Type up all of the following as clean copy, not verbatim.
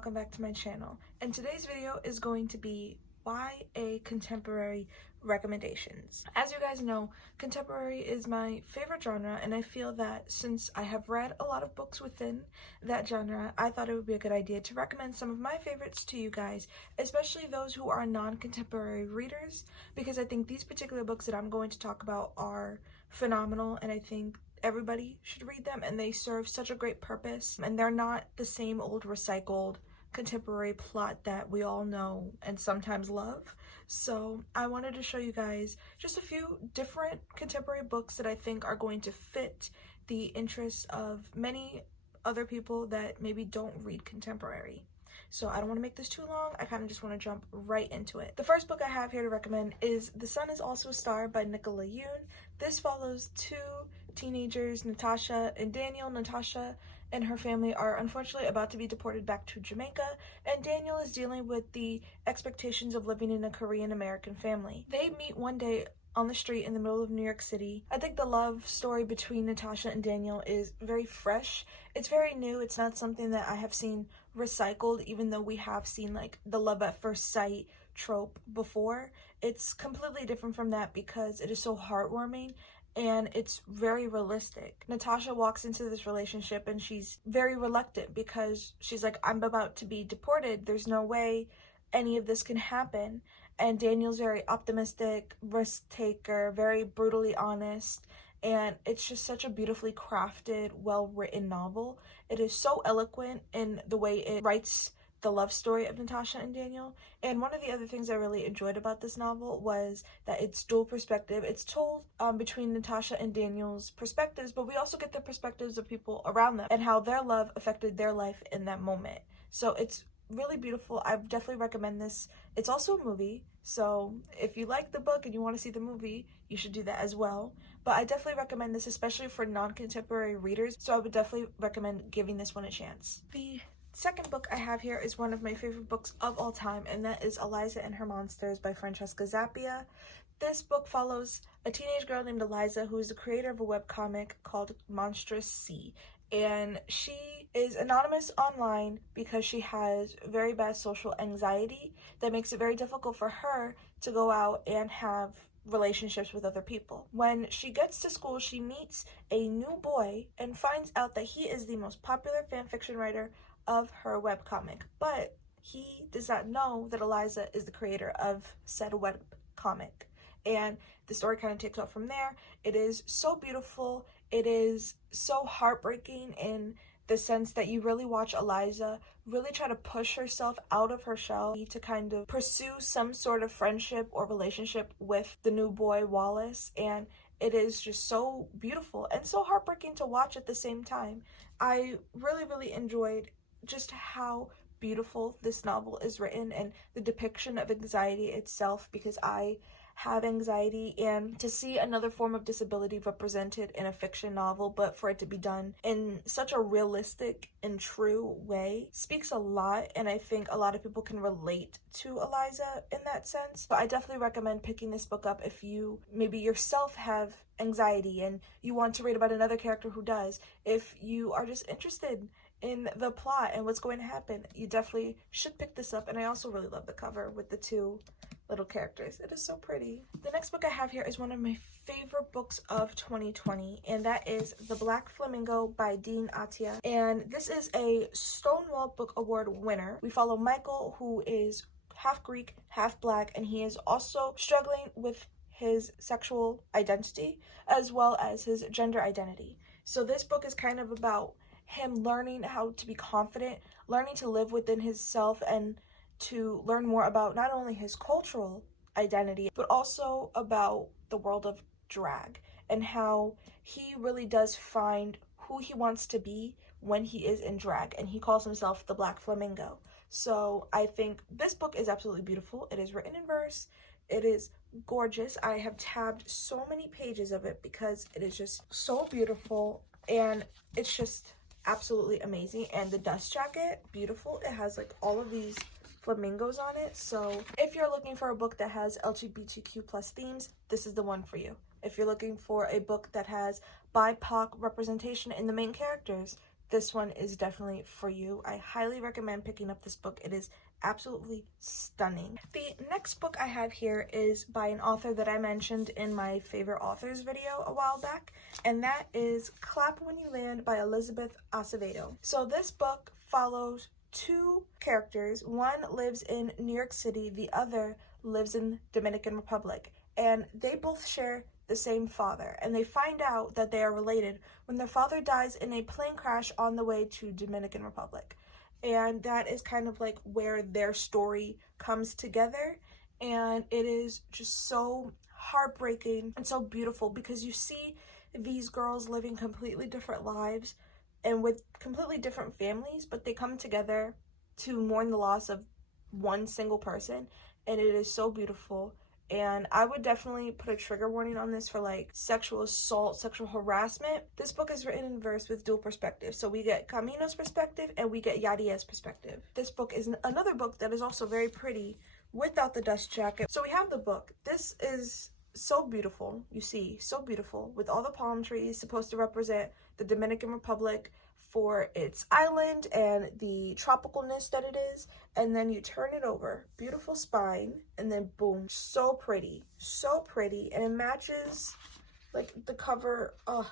welcome back to my channel. And today's video is going to be YA contemporary recommendations. As you guys know, contemporary is my favorite genre, and I feel that since I have read a lot of books within that genre, I thought it would be a good idea to recommend some of my favorites to you guys, especially those who are non-contemporary readers, because I think these particular books that I'm going to talk about are phenomenal, and I think everybody should read them, and they serve such a great purpose, and they're not the same old recycled contemporary plot that we all know and sometimes love. So I wanted to show you guys just a few different contemporary books that I think are going to fit the interests of many other people that maybe don't read contemporary. So I don't want to make this too long. I kind of just want to jump right into it. The first book I have here to recommend is The Sun Is Also a Star by Nicola Yoon. This follows two teenagers, Natasha and Daniel. Natasha and her family are unfortunately about to be deported back to Jamaica, and Daniel is dealing with the expectations of living in a Korean American family. They meet one day on the street in the middle of New York City. I think the love story between Natasha and Daniel is very fresh. It's very new. It's not something that I have seen recycled, even though we have seen like the love at first sight trope before. It's completely different from that because it is so heartwarming and it's very realistic. Natasha walks into this relationship and she's very reluctant because she's like, I'm about to be deported. There's no way any of this can happen. And Daniel's very optimistic, risk taker, very brutally honest, and it's just such a beautifully crafted, well-written novel. It is so eloquent in the way it writes the love story of Natasha and Daniel. And one of the other things I really enjoyed about this novel was that it's dual perspective. It's told between Natasha and Daniel's perspectives, but we also get the perspectives of people around them and how their love affected their life in that moment. So it's really beautiful. I definitely recommend this. It's also a movie, so if you like the book and you want to see the movie, you should do that as well. But I definitely recommend this, especially for non-contemporary readers, so I would definitely recommend giving this one a chance. The second book I have here is one of my favorite books of all time, and that is Eliza and Her Monsters by Francesca Zappia. This book follows a teenage girl named Eliza who is the creator of a webcomic called Monstrous Sea, and she is anonymous online because she has very bad social anxiety that makes it very difficult for her to go out and have relationships with other people. When she gets to school, she meets a new boy and finds out that he is the most popular fanfiction writer of her webcomic, but he does not know that Eliza is the creator of said webcomic. And the story kind of takes off from there. It is so beautiful. It is so heartbreaking in the sense that you really watch Eliza really try to push herself out of her shell to kind of pursue some sort of friendship or relationship with the new boy Wallace, and it is just so beautiful and so heartbreaking to watch at the same time. I really enjoyed just how beautiful this novel is written and the depiction of anxiety itself, because I have anxiety, and to see another form of disability represented in a fiction novel, but for it to be done in such a realistic and true way, speaks a lot, and I think a lot of people can relate to Eliza in that sense. So I definitely recommend picking this book up if you maybe yourself have anxiety and you want to read about another character who does. If you are just interested in the plot and what's going to happen, you definitely should pick this up. And I also really love the cover with the two little characters. It is so pretty. The next book I have here is one of my favorite books of 2020, and that is The Black Flamingo by Dean Attia. And this is a Stonewall Book Award winner. We follow Michael, who is half Greek, half Black, and he is also struggling with his sexual identity as well as his gender identity. So this book is kind of about him learning how to be confident, learning to live within himself, and to learn more about not only his cultural identity, but also about the world of drag and how he really does find who he wants to be when he is in drag, and he calls himself the Black Flamingo. So I think this book is absolutely beautiful. It is written in verse. It is gorgeous. I have tabbed so many pages of it because it is just so beautiful, and it's just absolutely amazing. And the dust jacket, beautiful. It has like all of these flamingos on it. So if you're looking for a book that has LGBTQ plus themes, this is the one for you. If you're looking for a book that has BIPOC representation in the main characters, this one is definitely for you. I highly recommend picking up this book. It is absolutely stunning. The next book I have here is by an author that I mentioned in my favorite authors video a while back, and that is Clap When You Land by Elizabeth Acevedo. So this book follows two characters. One lives in New York City, the other lives in Dominican Republic, and they both share the same father, and they find out that they are related when their father dies in a plane crash on the way to Dominican Republic. And that is kind of like where their story comes together, and it is just so heartbreaking and so beautiful because you see these girls living completely different lives and with completely different families, but they come together to mourn the loss of one single person, and it is so beautiful. And I would definitely put a trigger warning on this for like sexual assault, sexual harassment. This book is written in verse with dual perspective. So we get Camino's perspective and we get Yadia's perspective. This book is another book that is also very pretty without the dust jacket. So we have the book. This is so beautiful, you see, so beautiful with all the palm trees supposed to represent the Dominican Republic for its island and the tropicalness that it is. And then you turn it over, beautiful spine, and then boom, so pretty, and it matches like the cover. Oh,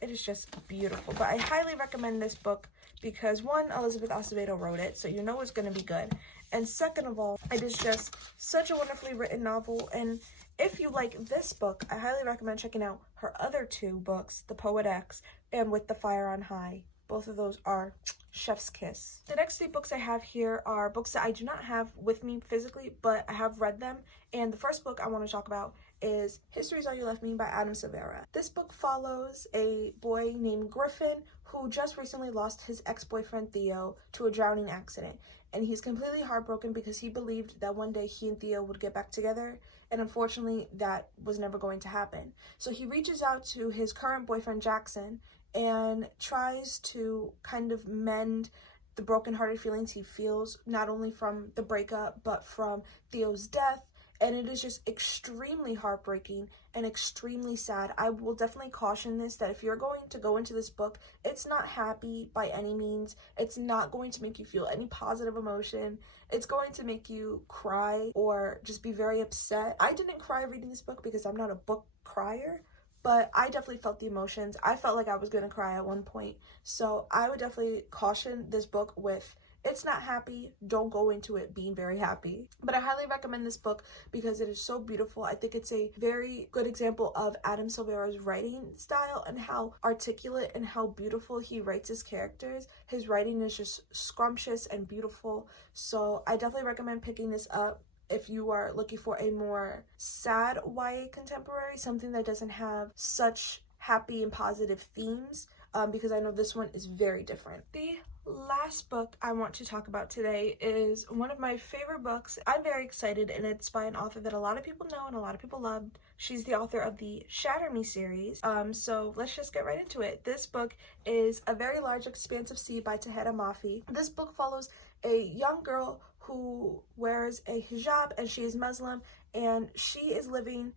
it is just beautiful. But I highly recommend this book because one, Elizabeth Acevedo wrote it, so you know it's going to be good, and second of all, it is just such a wonderfully written novel. And if you like this book, I highly recommend checking out her other two books, The Poet X and With the Fire on High. Both of those are chef's kiss. The next three books I have here are books that I do not have with me physically, but I have read them. And the first book I want to talk about is History's All You Left Me by Adam Silvera. This book follows a boy named Griffin who just recently lost his ex-boyfriend Theo to a drowning accident. And he's completely heartbroken because he believed that one day he and Theo would get back together. And unfortunately, that was never going to happen. So he reaches out to his current boyfriend, Jackson, and tries to kind of mend the brokenhearted feelings he feels, not only from the breakup, but from Theo's death. And it is just extremely heartbreaking and extremely sad. I will definitely caution this, that if you're going to go into this book, it's not happy by any means. It's not going to make you feel any positive emotion. It's going to make you cry or just be very upset. I didn't cry reading this book because I'm not a book crier, but I definitely felt the emotions. I felt like I was going to cry at one point. So I would definitely caution this book with, it's not happy, don't go into it being very happy. But I highly recommend this book because it is so beautiful. I think it's a very good example of Adam Silvera's writing style and how articulate and how beautiful he writes his characters. His writing is just scrumptious and beautiful. So I definitely recommend picking this up if you are looking for a more sad YA contemporary, something that doesn't have such happy and positive themes, because I know this one is very different. The last book I want to talk about today is one of my favorite books. I'm very excited, and it's by an author that a lot of people know and a lot of people loved. She's the author of the Shatter Me series. So let's just get right into it. This book is A Very Large Expanse of Sea by Tahira Mafi. This book follows a young girl who wears a hijab, and she is Muslim, and she is living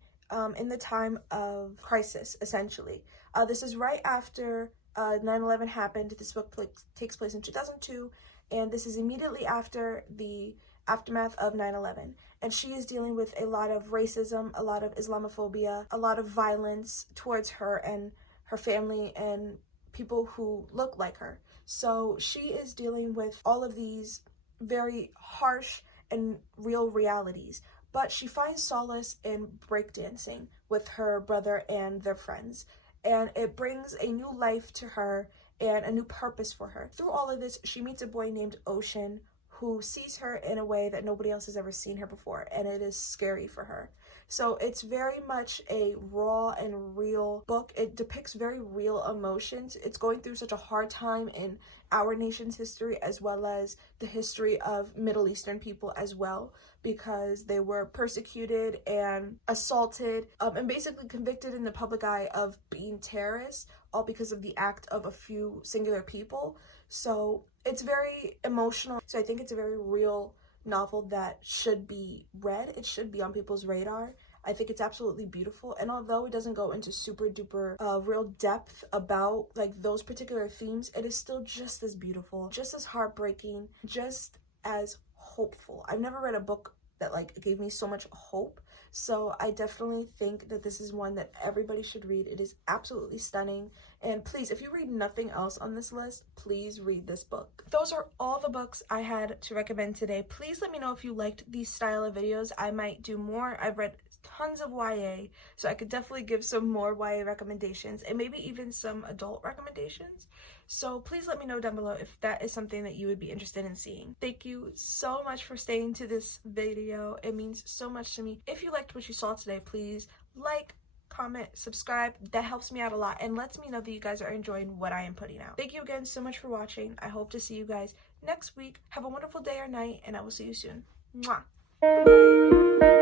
in the time of crisis, essentially. This is right after 9/11 happened. This book takes place in 2002, and this is immediately after the aftermath of 9/11. And she is dealing with a lot of racism, a lot of Islamophobia, a lot of violence towards her and her family and people who look like her. So she is dealing with all of these very harsh and real realities, but she finds solace in breakdancing with her brother and their friends, and it brings a new life to her and a new purpose for her. Through all of this, she meets a boy named Ocean who sees her in a way that nobody else has ever seen her before, and it is scary for her. So it's very much a raw and real book. It depicts very real emotions. It's going through such a hard time in our nation's history, as well as the history of Middle Eastern people as well, because they were persecuted and assaulted and basically convicted in the public eye of being terrorists, all because of the act of a few singular people. So it's very emotional. So I think it's a very real novel that should be read. It should be on people's radar. I think it's absolutely beautiful, and although it doesn't go into super duper real depth about like those particular themes, it is still just as beautiful, just as heartbreaking, just as hopeful. I've never read a book that like gave me so much hope, so I definitely think that this is one that everybody should read. It is absolutely stunning, and please, if you read nothing else on this list, please read this book. Those are all the books I had to recommend today. Please let me know if you liked these style of videos. I might do more. I've read tons of YA, so I could definitely give some more YA recommendations and maybe even some adult recommendations. So please let me know down below if that is something that you would be interested in seeing. Thank you so much for staying to this video. It means so much to me. If you liked what you saw today, please like, comment, subscribe. That helps me out a lot and lets me know that you guys are enjoying what I am putting out. Thank you again so much for watching. I hope to see you guys next week. Have a wonderful day or night, and I will see you soon. Mwah. Bye.